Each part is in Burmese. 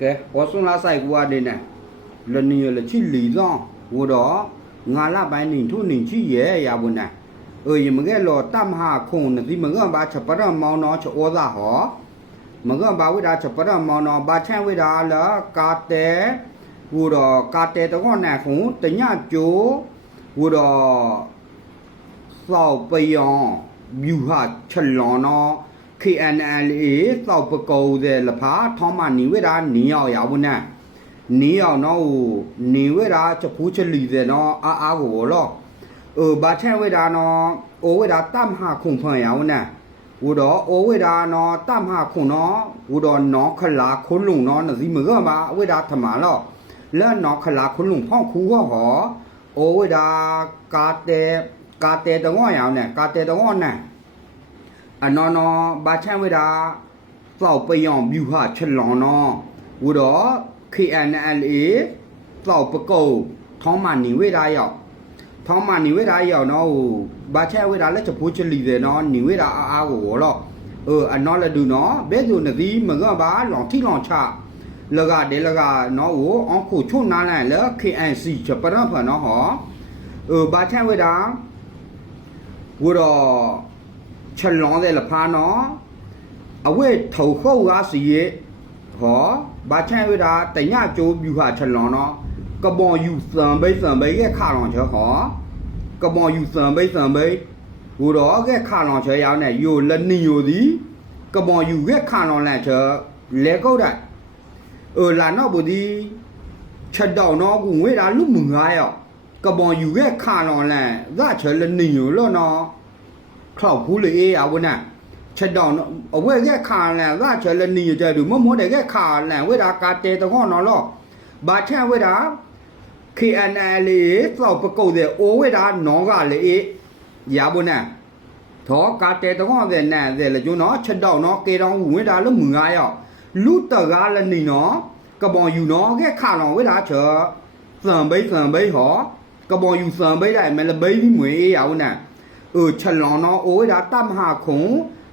ကဲဘောဆွန်လာဆိုင်ကွာနေနဲ့လနီရလချိလီသောဝတော့ငါလာပိုင်းနေထုနေချိရဲ့ရဘူးနဲ့เออยมแกလောตามหาคงนะสิมงะบาฉปะระมองนอฉอซาหอมงะบาวิดาฉปะระมองนอบาแช่วิดาละกาเตวูดอกาเตตะก้อน่ะคงตะญะโจวูดอစောက်ပယံမြူဟာချလောနော KNLA စောက်ပကောတဲ့လဖာထောင်းမနေဝဲတာနီယောက်ရဘူးနဲ့နီယောက်နော်နေဝဲတာချဖူးချလီတဲ့နော်အာအားကိုလောเออဘာထဲဝဲတာနော်အိုဝဲတာတမ်ဟာခုံဖန်ရဘူးနဲ့ဝတော့အိုဝဲတာနော်တမ်ဟာခုံနော်ဝတော့နော်ခလာခုံလုံနော်နစီမကမှာဝဲတာထမလောလဲနော်ခလာခုံလုံဖောင်းခူဟောဟောအိုဝဲတာကာတဲကာတဲတငေါ့ရအောင်နဲ့ကာတဲတငေါ့နဲ့ အနော်နော်ဘာချမ်းဝဲတာသောက်ပယောင်မြူဟာချက်လောင်နော်ဝတော့ KNLA သောက်ပကုတ်ထောင်းမနေဝဲတာရောက်ထောင်းမနေဝဲတာရောက်နော်ဟိုဘာချမ်းဝဲတာလက်ချဖိုးချလီတယ်နော်နေဝဲတာအားအားကိုဝတော့เออအနော်လည်းဒူနော်ဘဲဆိုနသီမကဘာလောင်ထိလောင်ချလကတဲလကနော်ဟိုအောင်ခုချုံနာလိုက်လေ KNC ချက်ပရဖနော်ဟောเออဘာချမ်းဝဲတာဝတော့ ฉลองတဲ့လဖာနော်အဝဲထောက်ခုတ်ကားစီရဲ့ဟောဘာချန်ဝတာတညကျိုးပြူဟာฉลองနော်ကပွန်ယူစံဘိစံဘိရဲ့ခါလောင်ချောဟောကပွန်ယူစံဘိစံဘိဟိုတော့ကဲခါလောင်ချေရောက်နေယိုလနီယိုဒီကပွန်ယူကဲခါလောင်လန့်ချေလေကုတ်တဲ့เออလာတော့ဘူးဒီချက်တော့နော်ကူငွေတာလူမှုငါရောကပွန်ယူကဲခါလောင်လန့်ဇာချေလနီယိုလောနော် ခောက်ဘူးလေအဝနာချက်တောင်းအဝဲကခါလန်သာချလနီတဲ့သူမမောတဲ့ကခါလန်ဝဲတာကာတဲတခေါနော်လောဘာချန်ဝဲတာ KNL သောက်ပကုတ်တဲ့အိုဝဲတာနောကလေရဘနာသောကာတဲတခေါတဲ့နန်တဲ့လေကျွနော်ချက်တောင်းနော်ကေတောင်းဝဲတာလို့မငါရောက်လူတကားလနီနော်ကပောင်ယူနော်ကခါလောင်ဝဲတာချေသံဘိသံဘိဟောကပောင်ယူသံဘိလိုက်မဲလဘိမွေရဝနာเออฉลองเนาะโอ้ยดาตั้มหาคง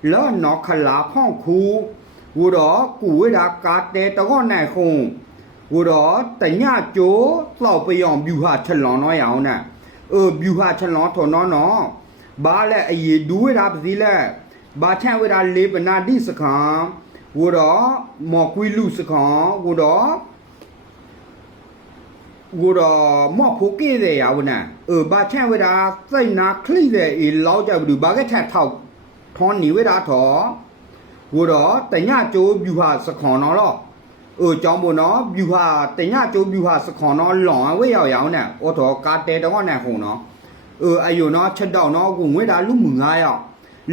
แล้วเนาะขลาพ่องคูวูดอกูเวดากาเตตะก้อไหนคงวูดอแต่ญาโจเล่าไปยอมบิวหาฉลองเนาะยาวน่ะเออบิวหาฉลองถอนเนาะเนาะบ้าแหละไอ้ยีดูเวดาปสิแหละบ้าแช่เวดาเลปนาดิสขังวูดอ ကိုတော့မော့ဖိုကိတဲ့ရဝနာအဘာချန်ဝဒါစိတ်နာခလိတဲ့အီလောက်ကြဘူးဘာကထထောက်ထောနီဝဒါထောကိုတော့တညကျိုးပြူဟာစခွန်တော်လောအိုကြောင့်ဘုံနော်ပြူဟာတညကျိုးပြူဟာစခွန်တော်လွန်ဝေရောက်ရောင်းနဲ့အော်တော်ကာတဲတော်နဲ့ဟုံနော်အိုအယုံနော်ချက်တော့နော်ကိုငွေတာလူမှု9ရောက်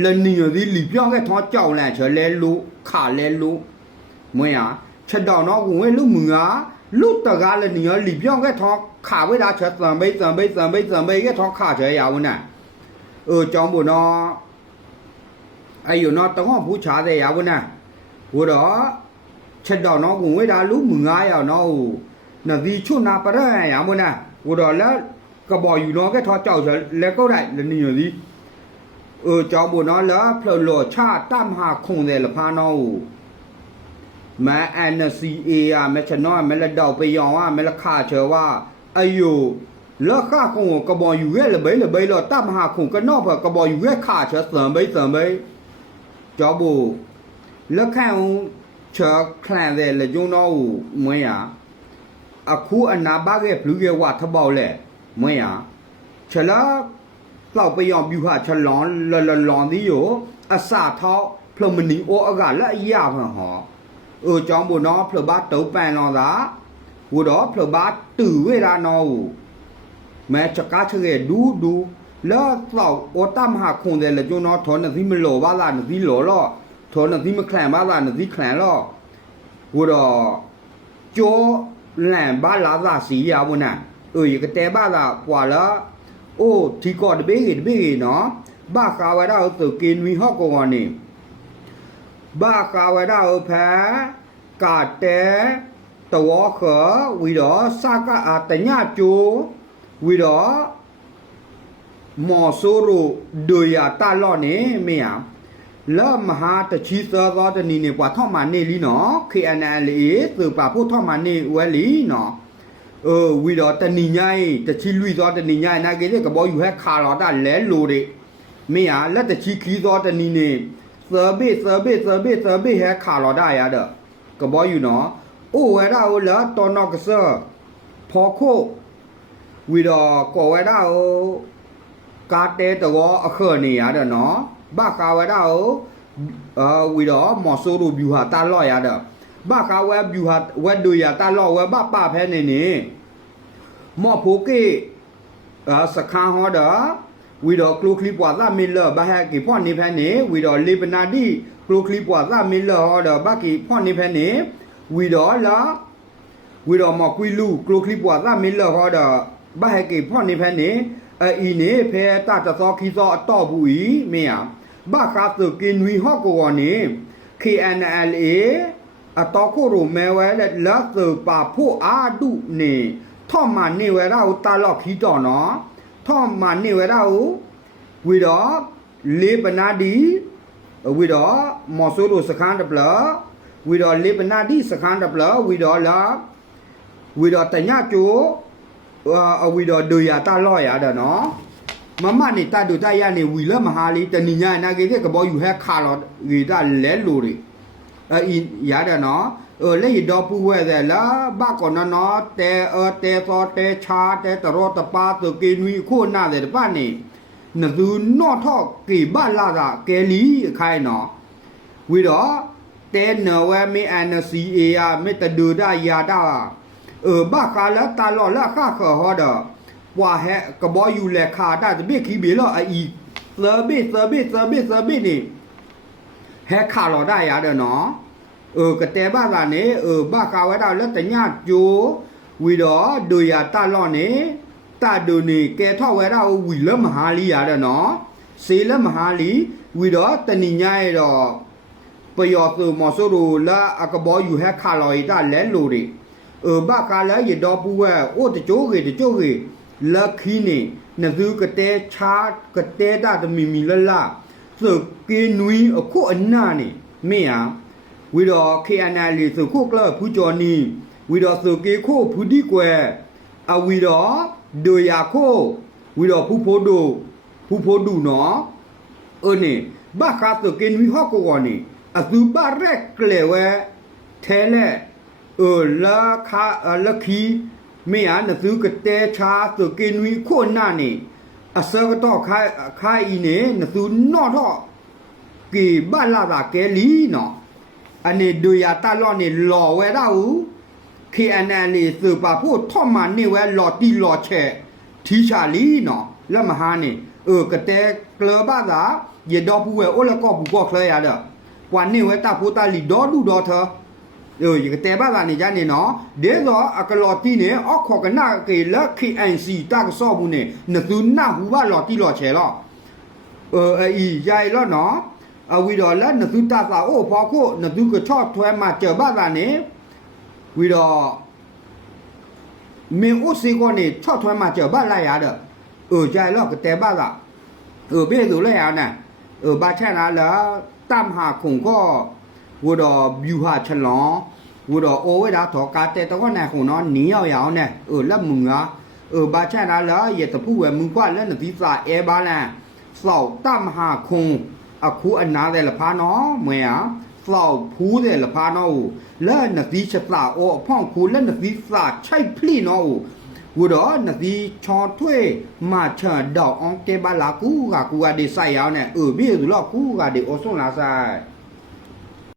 လနေရသည်လီပြောင်းကထောကြောက်လန့်ချလဲလူခါလဲလူမွေးရချက်တော့နော်ကိုငွေလူမှု9 လူတကားလည်းနေရလီပြောင်းကထောင်းခါဝဲတာချက်တံပိတ်တံပိတ်တံပိတ်တံပိတ်ကထောင်းခါချေရဝနာเออကြောင်းဘုနော်အဲ့ယနော်တောင်းဘူးချာတဲ့ရဝနာဘုတော့ချက်တော့နော်ကိုဝဲတာလူမငားရနော်နဒီချုနာပရရမနာဘုတော့လကဘောယူနော်ကထောင်းကြောက်ချလက်ကုတ်လိုက်လနေရသည်เออ ကြောင်းဘုနော်လာဖလော်လော်ချတမ်ဟာခုံတယ်လဖာနော်မန် NCA ရမချနောမလက်တော့ပယောင်ဝမလက်ခချေဝအယိုလက်ခခုံကဘောယူရဲ့လဘဲလဘဲလောတမဟာခုံကနောဖကဘောယူရဲ့ခချသံဘိသံဘိကြောဘူလက်ခံချခလန်တဲ့လေကျုံတော့မွေးရအခုအနာဘကဘလူးရဲ့ဝထပေါက်လဲမွေးရချလာတော့ပယောင်ပြူဟာချလွန်လလလွန်ဒီယိုအစထောက်ဖလမနီအောအကလက်ရဖန်ဟော เออจอมบุเนาะเพลบาตูแปนนอซาวูดอเพลบาตือเวลานอแม้จะกาเฉเกดูดูแล้วเต่าโอตัมหาคงเดละจุนอทอนที่มันโลบาลานที่โลลอทอนที่มันแคลนบาลานที่แคลนลอวูดอโจแหลมบาลาซาสียาวน่ะเออก็แต่บาลากว่าละโอ้ที่ก่อนเบเกเบเกเนาะบ้ากาวดาตัวกินมีฮอกกอนนี่ ဘာကာဝဒဥဖာကာတဲတောခဝီတော့စကအတညကျိုဝီတော့မော်ဆိုရိုဒိုယာတာလော့နေမေယ လာမဟာတချီစောသောတနီနေပွားထောက်မနေလီနော် KNLA သူပါဖို့ထောက်မနေဝဲလီနော်เออဝီတော့တနီညိုင်းတချီလွီသောတနီညိုင်းနာကေလေကဘောယူဟက်ခါလာတာလဲလိုတွေမင်းဟာလက်တချီခီးသောတနီနေသဘိသဘိ သဘိသဘိဟက်ခါလာတာရတဲ့ကဘောယူနော်အိုဝဲတာဟိုလာတော်နောက်ကစဖော်ခုဝီတော့ကောဝဲတာဟိုကာတဲတော့အခရနေရတယ်နော်ဘာကာဝဲတော့အာဝီတော့မော်ဆိုးတို့ဗျူဟာတာလော့ရတဲ့ဘာကာဝဲဗျူဟာဝဲဒူရတာလော့ဝဲဘာပဖဲနေနေမော်ဖိုကေအာစခန်းဟောတာ ဝီတော့ကလိုကလီပွာသမီလဘာဟကေဖော့နေဖဲနေဝီတော့လေပနာဒီကလိုကလီပွာသမီလဟောတာဘာကီဖော့နေဖဲနေဝီတော့လာဝီတော့မော်ကွီလူကလိုကလီပွာသမီလဟောတာဘာဟကေဖော့နေဖဲနေအီနေဖဲတတသောခီသောအတော့ဘူးဤမင်းဟာဘာခါတုကင်ဝီဟော့ကောနေ KNLA အတော့ကိုရမဲဝဲလက်လက်သပါဖို့အာဒုနေထော့မနေဝဲရာကိုတာလော့ခီတော့နော် ထော့မနေဝဲရာကိုဝီတော့လေပနာဒီဝီတော့မော်ဆိုလိုစခန်းတပလဝီတော့လေပနာဒီစခန်းတပလဝီတော့လာဝီတော့တညကျိုးအဝီတော့ဒူရတာလော့ရတဲ့နော်မမနေတတူတရနေဝီလမဟာလီတနိညာနာကေကဘောယူဟက်ခါလော့ဂီတာလဲလိုရီအီရတဲ့နော် เออเลยดอผู้เวแต่ละบ้าก่อนนะเนาะแต่เออแต่ซอแต่ชาแต่ตรอตะปาตะเกนุยโคหน้าแต่บ้านนี่นะดูนอทอกี่บ้านละละแกลีใครเนาะวิดอแต่เนวะไม่อันซีเออาไม่ตะดูได้ยาได้เออบ้าคาละตาลอละค่าขอฮอดอว่าแฮกะบออยู่แลคาได้จะเบขี้เบลออีเซอร์บิสเซอร์บิสเซอร์บิสเซอร์บิสนี่แฮคาลอได้ยาเด้อเนาะ เออกระแตบ้ากันนี่เออบ้าคาไว้ได้แล้วแต่ญาติโยวีดอดูยาตาหล่อนี่ตาดูนี่แกท่อไว้ได้วีแล้วมหาลียาเด้อเนาะสีแล้วมหาลีวีดอตะนิญายดอกปยอคือมอโซรูละอะกระบออยู่แฮะขาหล่ออีตาแลโลดิ เออบ้ากาแล้วอย่าดอปูว่าโอ้ตะโจเก ဝီဒောခေအနာလီစုခုကလဖူဂျော်နီဝီဒောစုကေခိုဖူဒီကွယ်အဝီဒောဒိုယာခိုဝီဒောဖူဖိုဒိုဖူဖိုဒူနော်အနေဘာခါစုကေနီဟော့ကိုဝနီအသူပါရက်ကလေဝဲထဲနဲ့အလာခါလခီမေယနသူကတဲချာသူကင်ဝီခုနာနေအစကတော့ခိုင်ခိုင်ဤနေနသူနော့တော့ကေဘလာလာကဲလီနော် อะเซก็ตอคายคายอีเนี่ยนะซื้อนอทอกีบ้านลาบาแกลีเนาะอันนี้ดูยาตาลอนี่หล่อไว้ดาวคีอันนั้นนี่สืบปาพูดท่อมานี่ไว้หล่อตีหล่อแฉทีชาลีเนาะแล้วมาหานี่เออกระเตเกลือบ้าดาเยดอผู้เวโอละก็ผู้ก็เคลยอ่ะเด้อวันนี้ไว้ตาผู้ตาลีดอดูดอเธอ เออยังแต่บ้านนี่จ้าเนี่ยเนาะเดี๋ยวอากลอตีเนี่ยออกขอกันหน้าเกลคีเอ็นซีตากสอบบุเนี่ยนตุนหน้าหูว่าหลอตีหลอแฉลอเออไอ้ยายลอเนาะ အဝီတော်လက်နသူတသာအိုဖော်ကိုနသူကချော့ထွဲမှာကြဘာသာနေဝီတော်မင်းဥစီကိုနေချော့ထွဲမှာကြဘာလိုက်ရတော့เออใจลอกแต่บ้าละเออเบี้ยดูแล้วนะเออบาแช่นะแล้วตามหาคงก็ ဝဒဗျူဟာချလောင်းဝဒအိုဝဒါတော့ကာတဲ့တော့နဲ့ခုနော်နီးရောက်ရောက်နဲ့เออလက်မှုငါเออบาချန်လာလာရတဖူဝဲမှုကွာလက်နသီစာအဲဘာလန်စောက်တမဟာခုံ အခုအနာတဲ့လဖာနောမွေယာသောက်ဖူးတဲ့လဖာနောလက်နသီချက်သာအောအဖောင့်ခူလက်နသီသာချိုက်ဖလီနောဝဒနသီချောထွေမာချာဒေါအောင်တေဘလာကူကကူကဒီဆိုင်ရောင်းနဲ့အဘီဒူလောက်ကူကဒီအောဆွန်လာဆိုင်